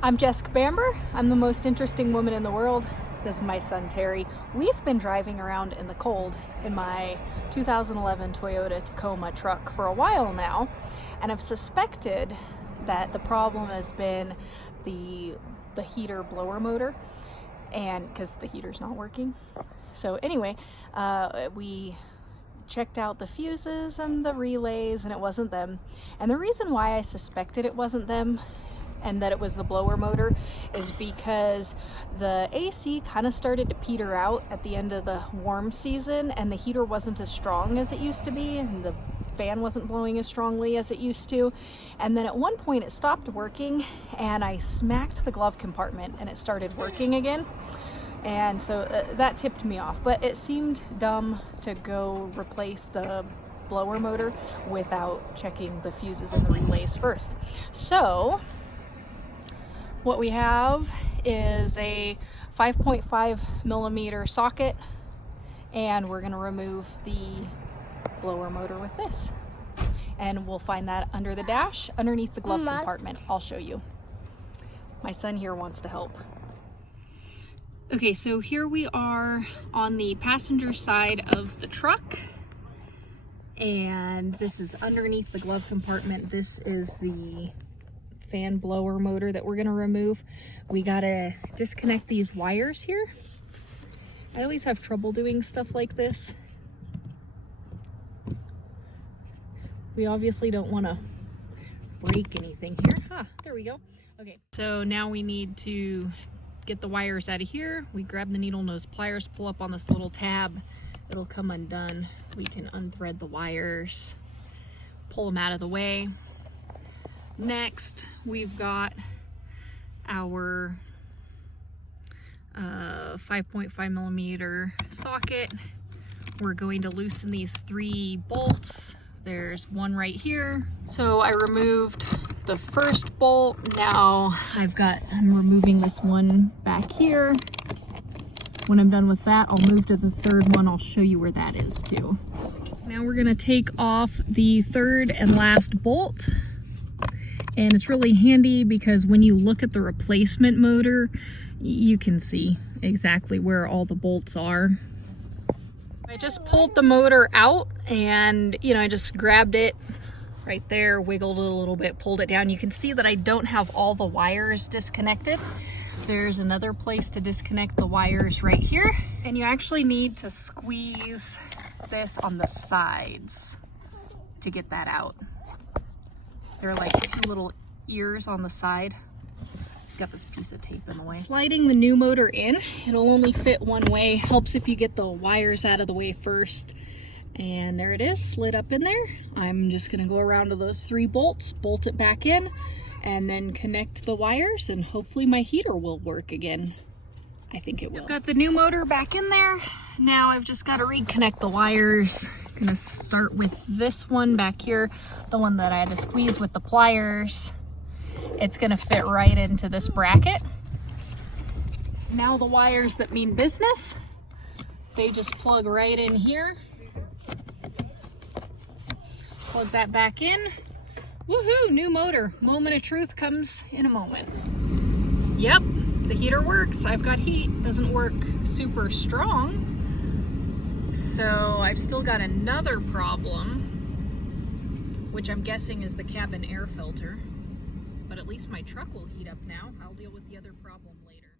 I'm Jessica Bamber. I'm the most interesting woman in the world. This is my son Terry. We've been driving around in the cold in my 2011 Toyota Tacoma truck for a while now, and I've suspected that the problem has been the heater blower motor, and because the heater's not working. So anyway, we checked out the fuses and the relays, and it wasn't them. And the reason why I suspected it wasn't them and that it was the blower motor is because the AC kind of started to peter out at the end of the warm season, and the heater wasn't as strong as it used to be, and the fan wasn't blowing as strongly as it used to. And then at one point it stopped working, and I smacked the glove compartment and it started working again. And so that tipped me off, but it seemed dumb to go replace the blower motor without checking the fuses and the relays first. So what we have is a 5.5 millimeter socket, and we're going to remove the blower motor with this, and we'll find that under the dash underneath the glove compartment. I'll show you. My son here wants to help. Okay, so here we are on the passenger side of the truck, and this is underneath the glove compartment. This is the fan blower motor that we're going to remove. We gotta disconnect these wires here. I always have trouble doing stuff like this. We obviously don't want to break anything here. There we go. Okay, so now we need to get the wires out of here. We grab the needle nose pliers, pull up on this little tab, it'll come undone. We can unthread the wires, pull them out of the way. Next, we've got our 5.5 millimeter socket. We're going to loosen these 3 bolts. There's one right here. So I removed the first bolt. Now I'm removing this one back here. When I'm done with that, I'll move to the third one. I'll show you where that is too. Now we're gonna take off the third and last bolt. And it's really handy because when you look at the replacement motor, you can see exactly where all the bolts are. I just pulled the motor out, and I just grabbed it right there, wiggled it a little bit, pulled it down. You can see that I don't have all the wires disconnected. There's another place to disconnect the wires right here, and you actually need to squeeze this on the sides to get that out. There are like 2 little ears on the side. Got this piece of tape in the way. Sliding the new motor in, it'll only fit one way. Helps if you get the wires out of the way first. And there it is, slid up in there. I'm just gonna go around to those 3 bolts, bolt it back in, and then connect the wires, and hopefully my heater will work again. I think it will. I've got the new motor back in there. Now I've just got to reconnect the wires. I'm gonna start with this one back here, the one that I had to squeeze with the pliers. It's gonna fit right into this bracket. Now the wires that mean business, they just plug right in here. Plug that back in. Woohoo, new motor. Moment of truth comes in a moment. Yep, the heater works. I've got heat, doesn't work super strong. So I've still got another problem, which I'm guessing is the cabin air filter. But at least my truck will heat up now. I'll deal with the other problem later.